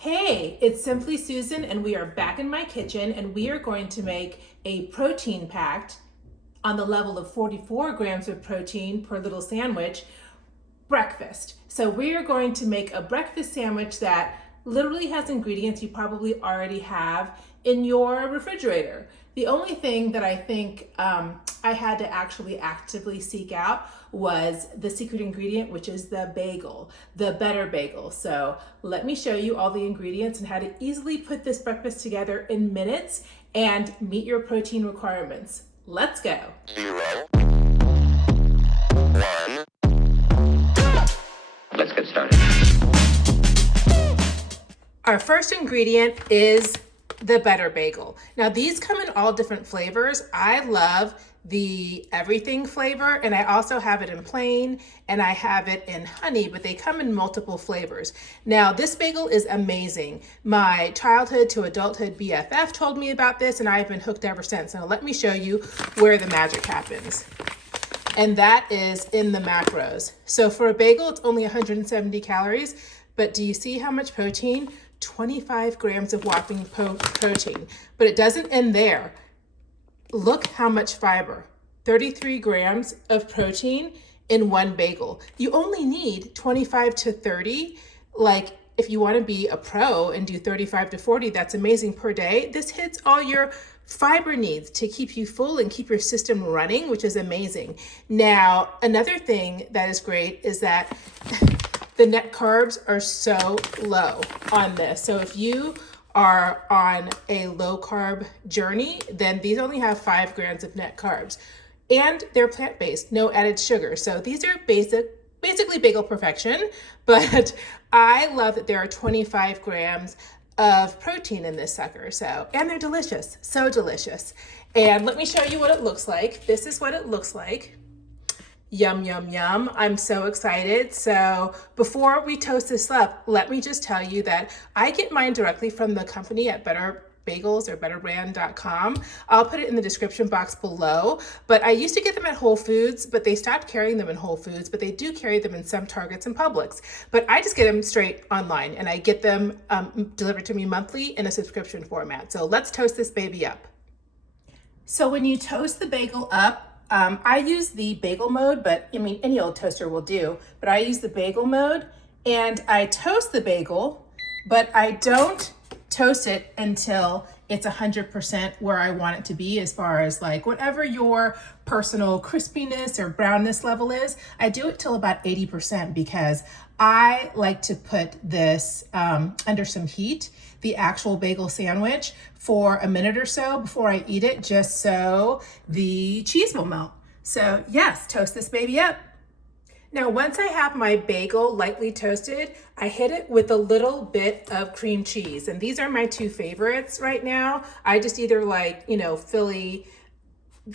Hey, it's Simply Susan, and we are back in my kitchen, and we are going to make a protein packed on the level of 44 grams of protein per little sandwich breakfast. So we are going to make a breakfast sandwich that literally has ingredients you probably already have in your refrigerator. The only thing that I think I had to actually actively seek out was the secret ingredient, which is the bagel, the better bagel. So let me show you all the ingredients and how to easily put this breakfast together in minutes and meet your protein requirements. Let's go. 0, 1. Let's get started. Our first ingredient is the better bagel. Now these come in all different flavors. I love the everything flavor, and I also have it in plain and I have it in honey, but they come in multiple flavors. Now this bagel is amazing. My childhood to adulthood BFF told me about this and I've been hooked ever since. Now let me show you where the magic happens. And that is in the macros. So for a bagel, it's only 170 calories, but do you see how much protein? 25 grams of whopping protein, but it doesn't end there. Look how much fiber, 33 grams of protein in one bagel. You only need 25 to 30. Like if you want to be a pro and do 35 to 40, that's amazing per day. This hits all your fiber needs to keep you full and keep your system running, which is amazing. Now, another thing that is great is that the net carbs are so low on this. So if you are on a low carb journey, then these only have 5 grams of net carbs. And they're plant-based, no added sugar. So these are basically bagel perfection, but I love that there are 25 grams of protein in this sucker. So, and they're delicious, so delicious. And let me show you what it looks like. This is what it looks like. Yum, yum, yum. I'm so excited. So before we toast this up, let me just tell you that I get mine directly from the company at Better Bagels or betterbrand.com. I'll put it in the description box below, but I used to get them at Whole Foods, but they stopped carrying them in Whole Foods, but they do carry them in some Targets and Publix. But I just get them straight online and I get them delivered to me monthly in a subscription format. So let's toast this baby up. So when you toast the bagel up, I use the bagel mode, but I mean, any old toaster will do, but I use the bagel mode and I toast the bagel, but I don't toast it until it's 100% where I want it to be as far as like whatever your personal crispiness or brownness level is. I do it till about 80% because I like to put this under some heat, the actual bagel sandwich, for a minute or so before I eat it, just so the cheese will melt. So yes, toast this baby up. Now, once I have my bagel lightly toasted, I hit it with a little bit of cream cheese. And these are my two favorites right now. I just either like, Philly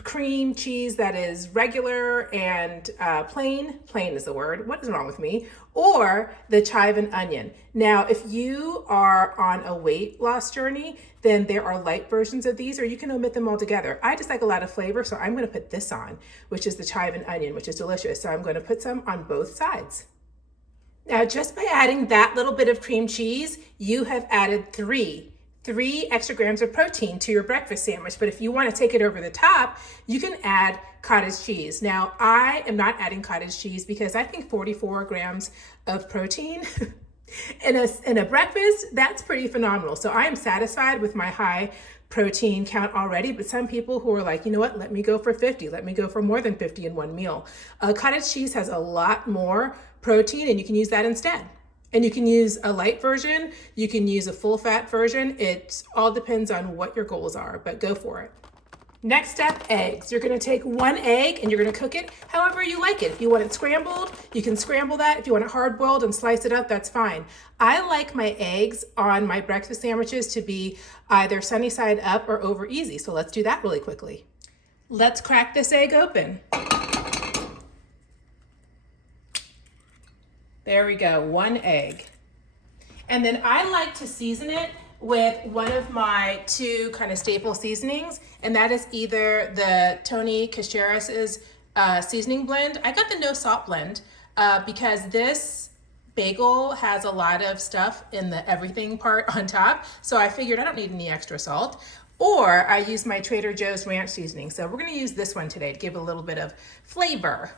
cream cheese that is regular and plain is the word, what is wrong with me, or the chive and onion. Now, if you are on a weight loss journey, then there are light versions of these, or you can omit them altogether. I just like a lot of flavor, so I'm gonna put this on, which is the chive and onion, which is delicious. So I'm gonna put some on both sides. Now, just by adding that little bit of cream cheese, you have added three extra grams of protein to your breakfast sandwich. But if you want to take it over the top, you can add cottage cheese. Now, I am not adding cottage cheese because I think 44 grams of protein in a breakfast, that's pretty phenomenal. So I am satisfied with my high protein count already, but some people who are like, you know what, let me go for 50, let me go for more than 50 in one meal. Cottage cheese has a lot more protein and you can use that instead. And you can use a light version, you can use a full fat version. It all depends on what your goals are, but go for it. Next up, eggs. You're gonna take one egg and you're gonna cook it however you like it. If you want it scrambled, you can scramble that. If you want it hard boiled and slice it up, that's fine. I like my eggs on my breakfast sandwiches to be either sunny side up or over easy. So let's do that really quickly. Let's crack this egg open. There we go, one egg. And then I like to season it with one of my two kind of staple seasonings, and that is either the Tony Chachere's seasoning blend. I got the no salt blend because this bagel has a lot of stuff in the everything part on top, so I figured I don't need any extra salt. Or I use my Trader Joe's ranch seasoning. So we're gonna use this one today to give a little bit of flavor.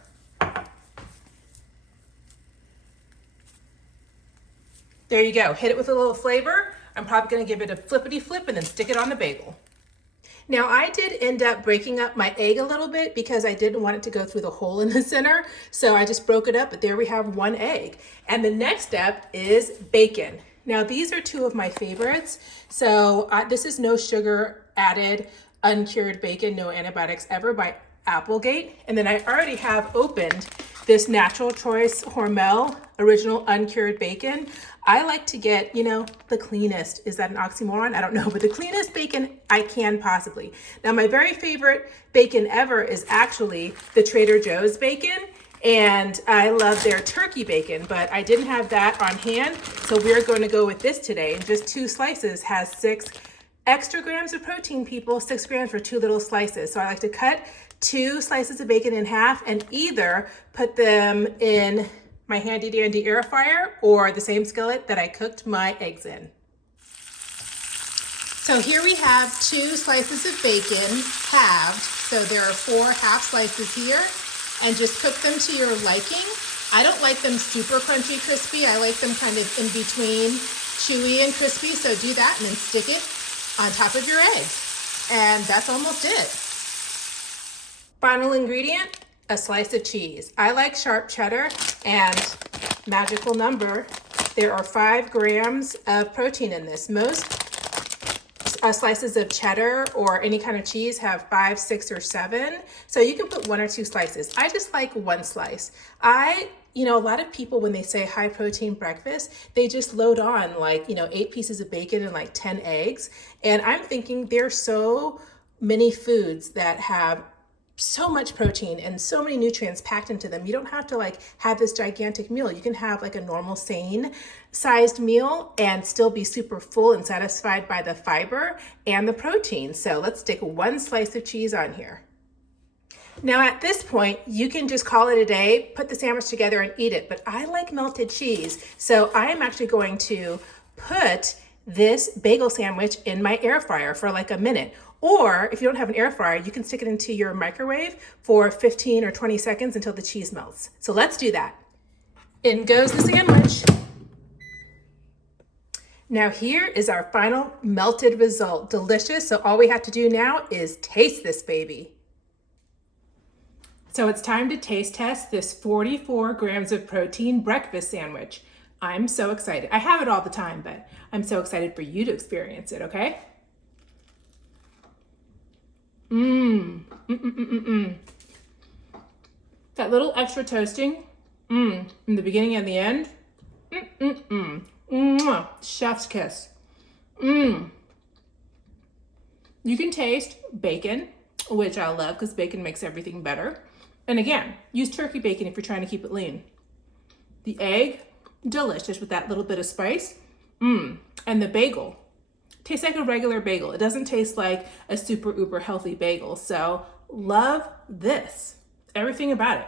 There you go, hit it with a little flavor. I'm probably gonna give it a flippity flip and then stick it on the bagel. Now I did end up breaking up my egg a little bit because I didn't want it to go through the hole in the center. So I just broke it up, but there we have one egg. And the next step is bacon. Now these are two of my favorites. So this is no sugar added, uncured bacon, no antibiotics ever by Applegate. And then I already have opened this Natural Choice Hormel original uncured bacon. I like to get, you know, the cleanest. Is that an oxymoron? I don't know, but the cleanest bacon I can possibly. Now, my very favorite bacon ever is actually the Trader Joe's bacon, and I love their turkey bacon, but I didn't have that on hand, so we're going to go with this today. And just 2 slices has 6 extra grams of protein, people, 6 grams for 2 little slices. So I like to cut 2 slices of bacon in half and either put them in my handy dandy air fryer or the same skillet that I cooked my eggs in. So here we have 2 slices of bacon halved. So there are 4 half slices here, and just cook them to your liking. I don't like them super crunchy crispy. I like them kind of in between chewy and crispy. So do that and then stick it on top of your eggs. And that's almost it. Final ingredient, a slice of cheese. I like sharp cheddar, and magical number, there are 5 grams of protein in this. Most slices of cheddar or any kind of cheese have 5, 6, or 7. So you can put 1 or 2 slices. I just like 1 slice. You know, a lot of people, when they say high protein breakfast, they just load on like, 8 pieces of bacon and like 10 eggs. And I'm thinking there's so many foods that have so much protein and so many nutrients packed into them. You don't have to like have this gigantic meal. You can have like a normal sane sized meal and still be super full and satisfied by the fiber and the protein. So let's stick 1 slice of cheese on here. Now at this point, you can just call it a day, put the sandwich together and eat it. But I like melted cheese. So I am actually going to put this bagel sandwich in my air fryer for like a minute. Or if you don't have an air fryer, you can stick it into your microwave for 15 or 20 seconds until the cheese melts. So let's do that. In goes the sandwich. Now here is our final melted result. Delicious. So all we have to do now is taste this baby. So it's time to taste test this 44 grams of protein breakfast sandwich. I'm so excited. I have it all the time, but I'm so excited for you to experience it, okay? That little extra toasting, in the beginning and the end, chef's kiss. You can taste bacon, which I love because bacon makes everything better. And again, use turkey bacon if you're trying to keep it lean. The egg, delicious with that little bit of spice. And the bagel tastes like a regular bagel. It doesn't taste like a super uber healthy bagel. So love this, everything about it.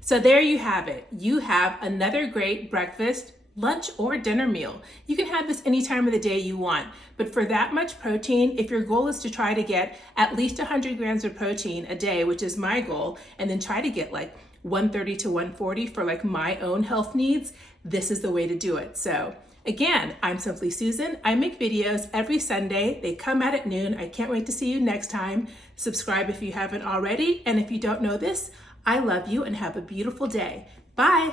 So there you have it. You have another great breakfast, lunch, or dinner meal. You can have this any time of the day you want, but for that much protein, if your goal is to try to get at least 100 grams of protein a day, which is my goal, and then try to get like 130 to 140 for like my own health needs, this is the way to do it. So again, I'm Simply Susan. I make videos every Sunday. They come out at noon. I can't wait to see you next time. Subscribe if you haven't already. And if you don't know this, I love you and have a beautiful day. Bye.